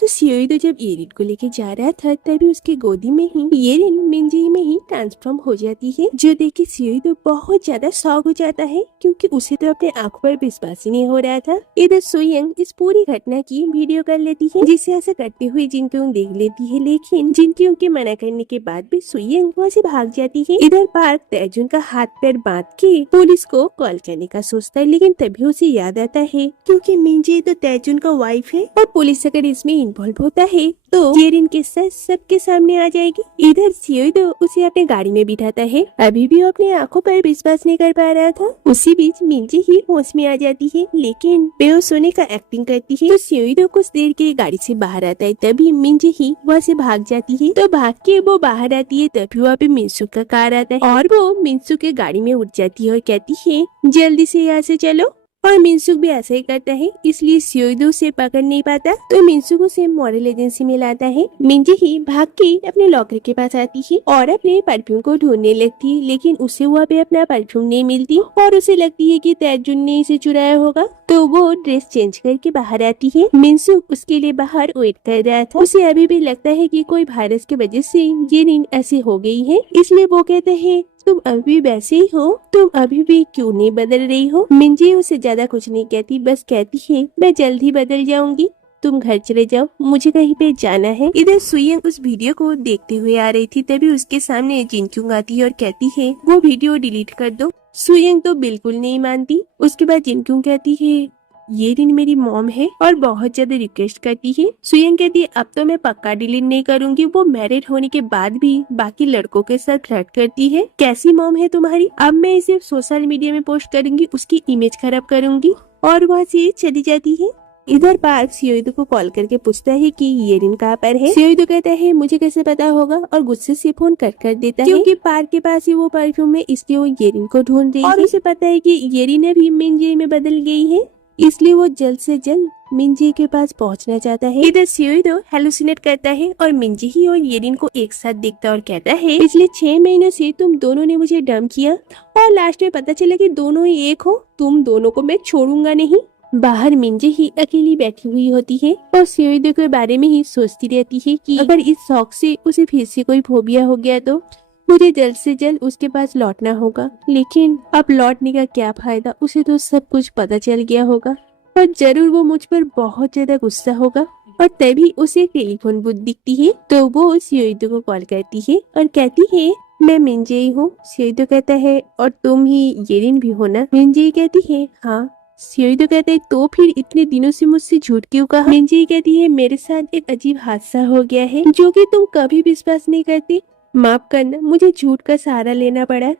तो सियोइडो जब येरिन को लेके जा रहा था तभी उसकी गोदी में ही येरिन मिंजी में ही ट्रांसफॉर्म हो जाती है, जो देख के सियोइडो बहुत ज्यादा शॉक हो जाता है क्योंकि उसे तो अपने आंखों पर विश्वास ही नहीं हो रहा था। इधर सुयंग इस पूरी घटना की वीडियो कर लेती है, जिसे ऐसा करते हुए जिनक्यूंग देख लेती है, लेकिन जिनक्यूंग के मना करने के बाद भी सुयंग वहाँ से भाग जाती है। इधर पार्क तैजुन का हाथ पैर बांध के पुलिस को कॉल करने का सोचता है, लेकिन तभी उसे याद आता है क्योंकि मिंजी तो तैजुन का वाइफ है और पुलिस अगर इसमें इन्वॉल्व होता है तो येरिन के साथ सबके सामने आ जाएगी। इधर सियोइडो उसे अपने गाड़ी में बिठाता है, अभी भी वो अपनी आंखों पर विश्वास नहीं कर पा रहा था। उसी बीच मिंजी ही होश में आ जाती है, लेकिन बेहोश होने का एक्टिंग करती है। तो सियोइडो कुछ देर के लिए गाड़ी से बाहर आता है, तभी मिंजी ही वहाँ से भाग जाती है। तो भाग के वो बाहर आती है, तभी वहाँ पे मिंसू का कार आता है और वो मिंसू के गाड़ी में उठ जाती है और कहती है जल्दी से यहाँ से चलो। और मिंसुक भी ऐसा ही करता है, इसलिए सियोइडो से पकड़ नहीं पाता। तो मिंसुक उसे मॉडल एजेंसी में लाता है। मिंजी ही भाग के अपने लॉकर के पास आती है और अपने परफ्यूम को ढूंढने लगती है, लेकिन उसे वहाँ पे अपना परफ्यूम नहीं मिलती और उसे लगती है कि तैजुन ने इसे चुराया होगा। तो वो ड्रेस चेंज करके बाहर आती है। मिंसुक उसके लिए बाहर वेट कर रहा था। उसे अभी भी लगता है कि कोई वायरस की वजह से येरिन ऐसी हो गई है, इसलिए वो कहते हैं तुम अभी वैसे ही हो, तुम अभी भी क्यों नहीं बदल रही हो। मिंजी उसे ज्यादा कुछ नहीं कहती, बस कहती है मैं जल्द ही बदल जाऊंगी, तुम घर चले जाओ, मुझे कहीं पे जाना है। इधर सुयंग उस वीडियो को देखते हुए आ रही थी, तभी उसके सामने जिनक्यूंग आती है और कहती है वो वीडियो डिलीट कर दो। सुयंग तो बिल्कुल नहीं मानती। उसके बाद जिनक्यूंग कहती है येरिन मेरी मॉम है और बहुत ज्यादा रिक्वेस्ट करती है। सुयंग कहती है अब तो मैं पक्का डिलीट नहीं करूंगी। वो मैरिड होने के बाद भी बाकी लड़कों के साथ फ्लर्ट करती है। कैसी मॉम है तुम्हारी, अब मैं इसे सोशल मीडिया में पोस्ट करूंगी, उसकी इमेज खराब करूंगी। और वहाँ से चली जाती है। इधर पार्क सियोइडो को कॉल करके पूछता है कि येरिन कहाँ पर है। सियोइडो कहता है मुझे कैसे पता होगा और गुस्से से फोन कट कर देता है क्योंकि पार्क के पास ही वो परफ्यूम है, इसलिए वो येरिन को ढूंढ रही है और उसे पता है कि येरिन भी मिंजी में बदल गई है, इसलिए वो जल्द से जल्द मिंजी के पास पहुंचना चाहता है। इधर सियोइडो हेलुसिनेट करता है और मिंजी ही और येरिन को एक साथ देखता और कहता है पिछले 6 महीनों से तुम दोनों ने मुझे डंप किया और लास्ट में पता चला कि दोनों ही एक हो, तुम दोनों को मैं छोड़ूंगा नहीं। बाहर मिंजी ही अकेली बैठी हुई होती है और सियोइडो के बारे में ही सोचती रहती है कि अगर इस शौक से उसे फिर से कोई फोबिया हो गया तो मुझे जल्द से जल्द उसके पास लौटना होगा। लेकिन अब लौटने का क्या फायदा, उसे तो सब कुछ पता चल गया होगा और जरूर वो मुझ पर बहुत ज्यादा गुस्सा होगा। और तभी उसे टेलीफोन बुथ दिखती है, तो वो सियोइडो को कॉल करती है और कहती है मैं मिंजी हूँ। सियोइडो कहता है और तुम ही येरिन भी हो ना। मिंजी कहती है हाँ। सियोइडो कहता है तो फिर इतने दिनों से मुझसे झूठ क्यों कहा। मिंजी कहती है मेरे साथ एक अजीब हादसा हो गया है जो कि तुम कभी विश्वास नहीं करती, माफ करना मुझे झूठ का सहारा लेना पड़ा,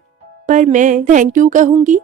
पर मैं थैंक यू कहूंगी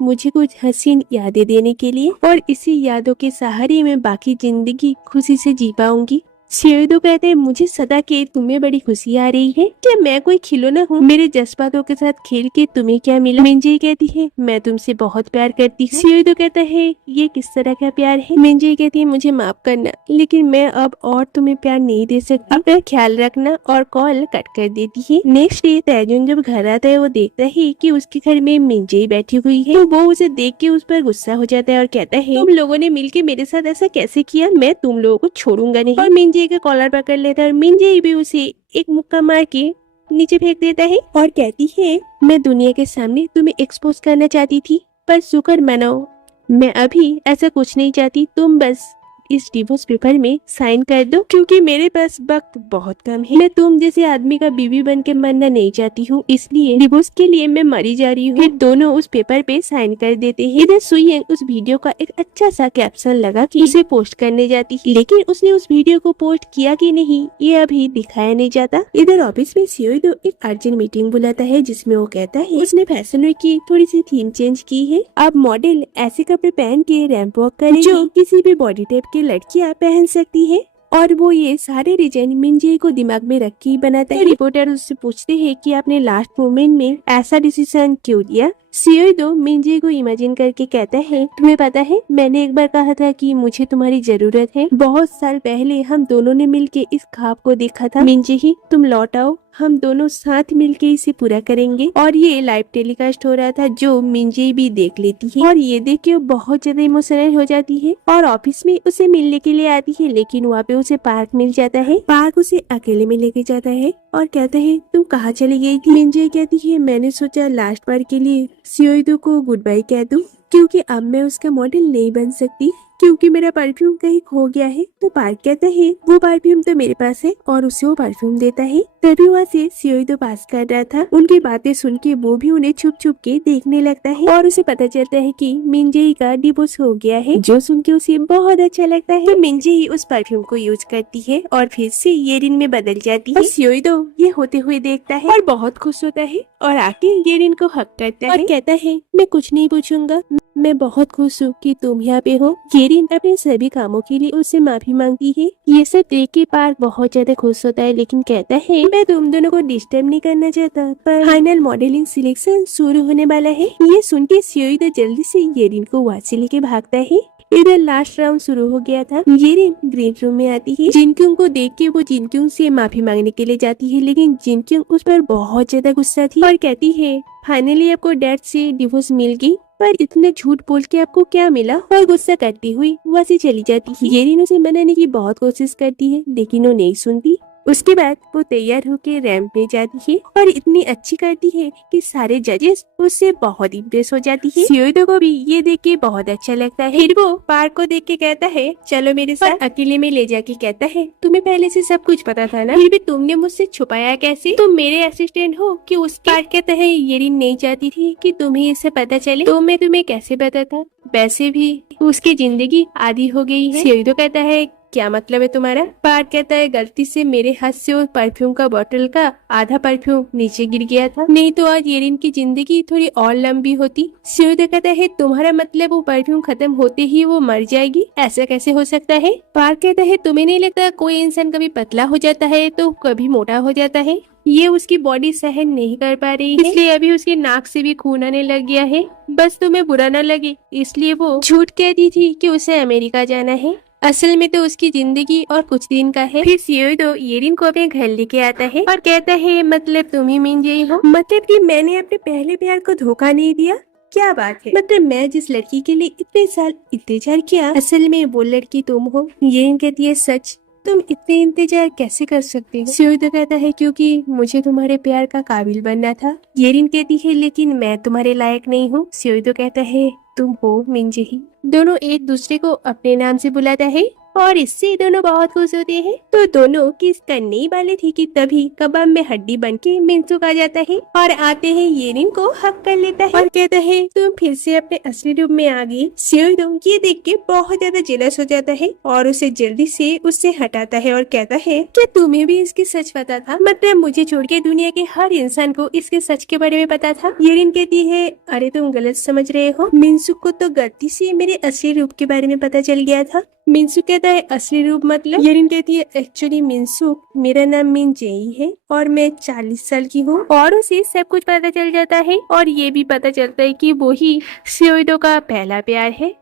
मुझे कुछ हसीन यादें देने के लिए और इसी यादों के सहारे मैं बाकी जिंदगी खुशी से जी पाऊंगी। सियोइडो कहते हैं मुझे सदा के तुम्हें बड़ी खुशी आ रही है, क्या मैं कोई खिलौना हूँ, मेरे जज्बातों के साथ खेल के तुम्हें क्या मिला। मिंजी कहती है मैं तुमसे बहुत प्यार करती हूँ। सियोइडो कहता है ये किस तरह का प्यार है। मिंजी कहती है मुझे माफ करना, लेकिन मैं अब और तुम्हें प्यार नहीं दे सकती, अपना ख्याल रखना, और कॉल कट कर देती है। नेक्स्ट डे तैजुन जब घर आता है वो देखता है कि उसके घर में मिंजी बैठी हुई है, तो वो उसे देख के उस पर गुस्सा हो जाता है और कहता है तुम लोगों ने मिलके मेरे साथ ऐसा कैसे किया, मैं तुम लोगों को छोड़ूंगा नहीं। और मिंजी का कॉलर पकड़ लेता है और मिंजी भी उसे एक मुक्का मार के नीचे फेंक देता है और कहती है मैं दुनिया के सामने तुम्हें एक्सपोज करना चाहती थी, पर शुक्र मनाओ मैं अभी ऐसा कुछ नहीं चाहती, तुम बस इस डिवोर्स पेपर में साइन कर दो क्योंकि मेरे पास वक्त बहुत कम है। मैं तुम जैसे आदमी का बीवी बन के मरना नहीं चाहती हूँ, इसलिए डिवोर्स के लिए मैं मरी जा रही हूँ। फिर दोनों उस पेपर पे साइन कर देते हैं। इधर सुयंग उस वीडियो का एक अच्छा सा कैप्शन लगा कि उसे पोस्ट करने जाती है, लेकिन उसने उस वीडियो को पोस्ट किया कि नहीं ये अभी दिखाया नहीं जाता। इधर ऑफिस में सियोइडो एक अर्जेंट मीटिंग बुलाता है जिसमें वो कहता है उसने फैशन वीक की थोड़ी सी थीम चेंज की है, अब मॉडल ऐसे कपड़े पहन के रैंप वॉक करेंगे जो किसी भी बॉडी टाइप के लड़कियां पहन सकती है। और वो ये सारे रीजन मिंजी को दिमाग में रख के बनाता है। रिपोर्टर उससे पूछते हैं कि आपने लास्ट मोमेंट में ऐसा डिसीजन क्यों लिया। सियोइदो मिंजे को इमेजिन करके कहता है, तुम्हें पता है मैंने एक बार कहा था कि मुझे तुम्हारी जरूरत है। बहुत साल पहले हम दोनों ने मिलके इस ख्वाब को देखा था। मिंजे ही तुम लौट आओ, हम दोनों साथ मिलके इसे पूरा करेंगे। और ये लाइव टेलीकास्ट हो रहा था जो मिंजे भी देख लेती है और ये देख के वो बहुत ज्यादा इमोशनल हो जाती है और ऑफिस में उसे मिलने के लिए आती है, लेकिन वहाँ पे उसे पार्क मिल जाता है। पार्क उसे अकेले में लेके जाता है और कहता है तुम कहाँ चली गई थी। मिंजे कहती है मैंने सोचा लास्ट बार के लिए सियोइदो को गुड बाय कह दूं, क्योंकि अब मैं उसका मॉडल नहीं बन सकती क्योंकि मेरा परफ्यूम कहीं खो गया है। तो पार्क कहता है वो परफ्यूम तो मेरे पास है और उसे वो परफ्यूम देता है। तभी वहाँ से सियोइदो पास कर रहा था। उनकी बातें सुन के वो भी उन्हें छुप छुप के देखने लगता है और उसे पता चलता है कि मिंजे का डिवोर्स हो गया है, जो सुन के उसे बहुत अच्छा लगता है। तो मिंजे ही उस परफ्यूम को यूज करती है और फिर से येरिन में बदल जाती है। सियोइदो ये होते हुए देखता है और बहुत खुश होता है और आके येरिन को हक करता है और कहता है मैं कुछ नहीं पूछूंगा, मैं बहुत खुश हूँ कि तुम यहाँ पे हो। येरिन अपने सभी कामों के लिए उससे माफी मांगती है। ये सब देख के पार्क बहुत ज्यादा खुश होता है, लेकिन कहता है मैं तुम दोनों को डिस्टर्ब नहीं करना चाहता, पर फाइनल मॉडलिंग सिलेक्शन शुरू होने वाला है। ये सुन के सियोइदो जल्दी से येरिन को वहाँ से लेके भागता है। इधर लास्ट राउंड शुरू हो गया था। येरिन ग्रीन रूम में आती है। जिनक्यूंग को देख के वो जिनक्यूंग से माफी मांगने के लिए जाती है, लेकिन जिनक्यूंग उस पर बहुत ज्यादा गुस्सा थी और कहती है फाइनली आपको डैड से डिवोर्स मिल गई, पर इतने झूठ बोल के आपको क्या मिला। और गुस्सा करती हुई वहाँ से चली जाती है। येरिन उसे मनाने की बहुत कोशिश करती है, लेकिन वो नहीं सुनती। उसके बाद वो तैयार होकर रैंप में जाती है और इतनी अच्छी करती है कि सारे जजेस उससे बहुत इम्प्रेस हो जाती है। सियोइदो को भी ये देख के बहुत अच्छा लगता है। फिर वो पार्क को देख के कहता है चलो मेरे साथ। अकेले में ले जाके कहता है तुम्हें पहले से सब कुछ पता था ना, फिर भी तुमने मुझसे छुपाया कैसे? तुम मेरे असिस्टेंट हो कि उसके? पार्क कहता है येरिन नहीं चाहती थी कि तुम्हें इससे पता चले, तो मैं तुम्हें कैसे बताता, वैसे भी उसकी जिंदगी आधी हो गई है। सियोइदो कहता है क्या मतलब है तुम्हारा? पार्क कहता है गलती से मेरे हाथ से वो परफ्यूम का बोतल का आधा परफ्यूम नीचे गिर गया था, नहीं तो आज येरिन की जिंदगी थोड़ी और लंबी होती। सियोइदो कहता है तुम्हारा मतलब वो परफ्यूम खत्म होते ही वो मर जाएगी? ऐसा कैसे हो सकता है? पार्क कहता है तुम्हें नहीं लगता कोई इंसान कभी पतला हो जाता है तो कभी मोटा हो जाता है? ये उसकी बॉडी सहन नहीं कर पा रही है, इसलिए अभी उसकी नाक से भी खून आने लग गया है। बस तुम्हें बुरा न लगे इसलिए वो झूठ कहती थी कि उसे अमेरिका जाना है, असल में तो उसकी जिंदगी और कुछ दिन का है। फिर सियोइदो येरिन को अपने घर लेके आता है और कहता है मतलब तुम ही मिंजे हो? मतलब कि मैंने अपने पहले प्यार को धोखा नहीं दिया? क्या बात है, मतलब मैं जिस लड़की के लिए इतने साल इंतजार किया असल में वो लड़की तुम हो। येरिन कहती है सच? तुम इतने इंतजार कैसे कर सकते हो? सियोइदो कहता है क्योंकि मुझे तुम्हारे प्यार का काबिल बनना था। येरिन कहती है लेकिन मैं तुम्हारे लायक नहीं हूँ। सियोइदो कहता है तुम हो मिंजे ही। दोनों एक दूसरे को अपने नाम से बुलाता है और इससे दोनों बहुत खुश होते हैं। तो दोनों किस करने ही वाले थे कि तभी कबाब में हड्डी बन के मिंसुक आ जाता है और आते हैं येरिन को हक कर लेता है और कहता है तुम फिर से अपने असली रूप में आ गई। सियोइदो ये देख के बहुत ज्यादा जेलस हो जाता है और उसे जल्दी से उससे हटाता है और कहता है क्या तुम्हें भी इसकी सच पता था? मतलब मुझे छोड़ के दुनिया के हर इंसान को इसके सच के बारे में पता था। येरिन कहती है अरे तुम गलत समझ रहे हो, मिंसुक को तो गलती से मेरे असली रूप के बारे में पता चल गया था। मिंसुक कहता है असली रूप मतलब? येरिन कहती है एक्चुअली मिंसुक मेरा नाम मिंजे ही है और मैं 40 साल की हूँ। और उसे सब कुछ पता चल जाता है और ये भी पता चलता है कि वो ही सियोइदो का पहला प्यार है।